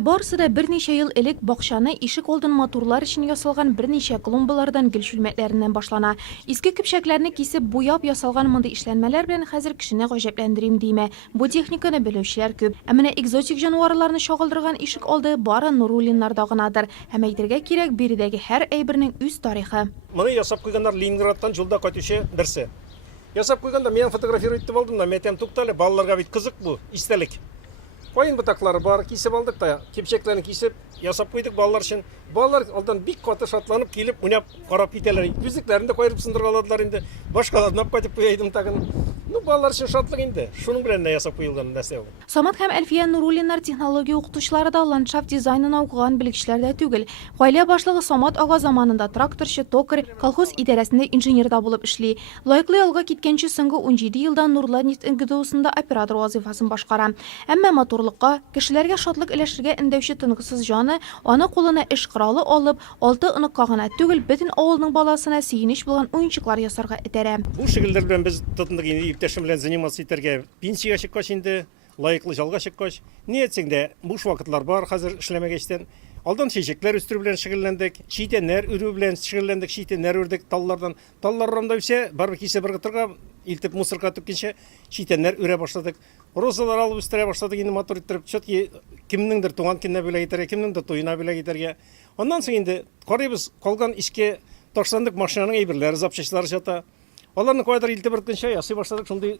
Барысы да берничә ел элек бакчаны ишек алдын моторлар өчен ясалган берничә клумбалардан гөл чүлмәкләреннән башлана. Иске көпчәкләрне кисеп буяп ясалган мондый эшләнмәләр белән хәзер кешене гаҗәпләндерим димә. Бу техниканы белүчеләр күп. Ә менә экзотик җанварларны чагылдырган ишек алды бары Нуруллиннарда гынадыр. Һәм әйтергә кирәк, биредәге һәр әйбернең үз тарихы. Моны ясап куйганнар Ленинградтан жолда кайтучы берсе. Ясап куйганда мен фотографировать итеп алдым да, мәтәм туктале, балаларга бит кызык бу, истәлек. Кайын бутаклары бар, кисеп алдык та, кепчәкләрне кисеп, ясап куйдык балалар өчен. Балалар алдан бик каты шатланып килеп, уйнап карап китәләр. Күзлекләрен дә кайрып сындыргаладылар инде. Башкаларны кайтып куйдым тагын. Ну, балалар өчен шатлык инде. Шуның белән дә ясап куелган нәрсә ул. Самат һәм Әлфия Нуруллиннар технология укытучылары да ландшафт дизайнын укыган белгечләр дә түгел. Гаилә башлыгы Самат ага заманында тракторчы, токарь, колхоз идарәсендә инженерда булып эшли. Лайыклы ялга киткәнче соңгы 17 елда Нурланит НГДУсында оператор вазифасын башкара. Әмма моторлыкка, кешеләргә шатлык эләшергә эндәүче тынгысыз җаны, аны кулына эш коралы алып, 6 оныкка гына түгел, бөтен авылның баласына сөенеч булган уенчыклар ясарга этәрә. Бу шөгыльләр белән без тотындык инде, иптәшем белән заниматься итәргә. Пенсиягә чыккач инде, лайыклы җалга чыккач. Ни әйтсәң дә, буш вакытлар бар хәзер эшләмәгәчтән. Алдан чәчәкләр үстерү белән шөгыльләндек, читәннәр өрү белән шөгыльләндек, читәннәр үрдек таллардан. Таллардан үсә, барбы кисә бер гытырга, илтеп мусорга төккәнчә читәннәр үрә башладык. Розалар алып үстерә башладык, инде мотор иттереп, чөнки кемнеңдер туган көненә бүләк итәргә, кемнеңдер туена бүләк итәргә. Аннан соң инде карыйбыз, калган ишкә ташландык машинаның әйберләре, запчастлары жата. Аларны кайдар илтеп берткәнчә ясый башладык, шундый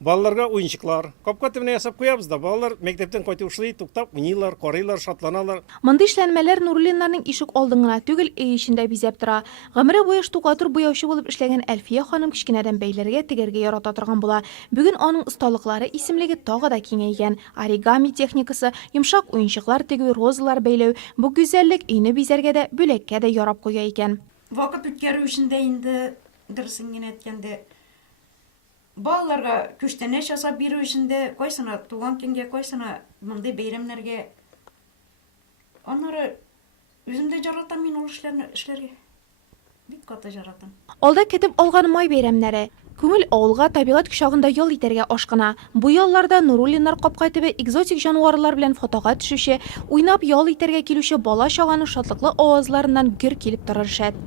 балаларга уенчыклар. Капка төбенә ясап куябыз да, балалар мәктәптән кайтып ушлый, туктап, уйныйлар, карыйлар, шатланалар. Мондый эшләнмәләр Нуруллиннарның ишек алдын гына түгел, өй эчендә бизәп тора. Гомере буе штукатур буяучы булып эшләгән Әлфия ханым кичкенәдән бәйләргә, тегәргә ярата торган була. Бүген аның осталыклары исемлеге тагы да киңәйгән. Оригами техникасы, йомшак уенчыклар тегү, розалар бәйләү, бу гүзәллек өйне бизәргә дә, бүләккә дә ярап куя икән. Вакыт үткәрү өчендә инде дөресен генә әйткәндә балаларга күчтәнәш ясап бирү өчендә кайсына туган көнгә, кайсына мондый бәйрәмнәргә. Аннары үземдә яратам мин ул эшләргә. Бик каты яратам. Алда кетеп алган май бәйрәмнәре. Күңел авылга табигать кочагында ял итәргә ашкына. Бу ялларда Нуруллиннар капка төбе экзотик җанварлар белән фотога төшүче, уйнап ял итәргә килүче бала чаганың шатлыклы авазларыннан гөр килеп торыр шәт.